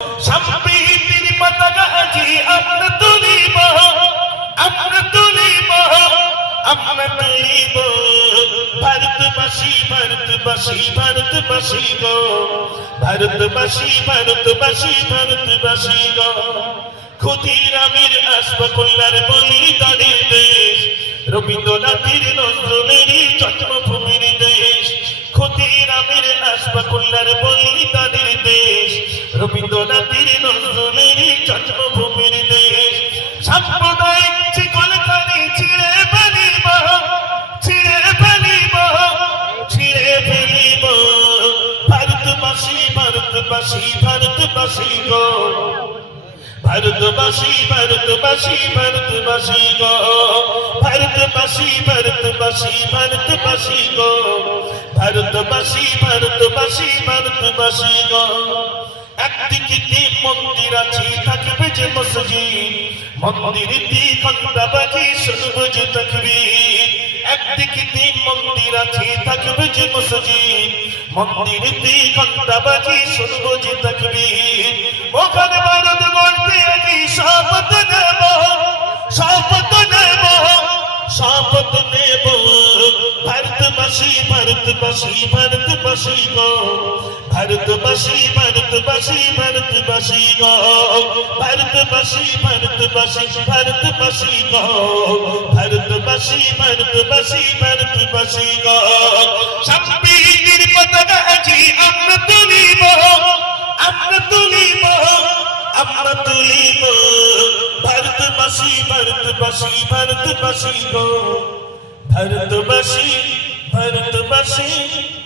সম্প্রীতির পতাকা আজি আমরা তুলিব, আমরা তুলিব, আমরা তুলিব। ভারতবাসী ভারতবাসী ভারতবাসী গো, ভারতবাসী ভারতবাসী ভারতবাসী গো। ক্ষুদিরামের আশফাকুল্লাহর বলিদানের দেশ, রবীন্দ্রনাথের নজরুলেরই জন্মভূমির দেশ। ক্ষুদিরামের আশফাকুল্লাহর বলিদানের দেশ, রবীন্দ্রনাথের নজরুলেরই জন্মভূমির দেশ। সাম্প্রদায়িক শিকলখানি ছিঁড়ে ফেলিব, ছিঁড়ে ফেলিব, ছিঁড়ে ফেলিব। ভারতবাসী ভারতবাসী ভারতবাসী গো, ভারতবাসী ভারতবাসী ভারতবাসী গো, ভারতবাসী ভারতবাসী ভারতবাসী গো, ভারতবাসী ভারতবাসী ভারতবাসী গো। একদিকে মন্দির আছে থাকবে যে মসজিদ, মন্দির দ্বিঘণ্টাবাজি শুনবো যে তাকবীর। একদিকে মন্দির আছে থাকবে যে মসজিদ, মন্দির দ্বিঘণ্টাবাজি শুনবো যে তাকবীর। ওখানে ভারত গড়তে আমি শপথ নেব, শপথ নেব, শপথ নেব। ভারতবাসী ভারতবাসী ভারতবাসী গো, ভারতবাসী ভারতবাসী ভারতবাসী গো, ভারতবাসী ভারতবাসী ভারতবাসী গো, ভারতবাসী ভারতবাসী ভারতবাসী গো। সম্প্রীতির পতাকা আজি আমরা তুলিব, আমরা তুলিব, আমরা তুলিব। ভারতবাসী ভারতবাসী ভারতবাসী গো, ভারতবাসী ভারতবাসী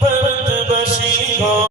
ভারতবাসী গো।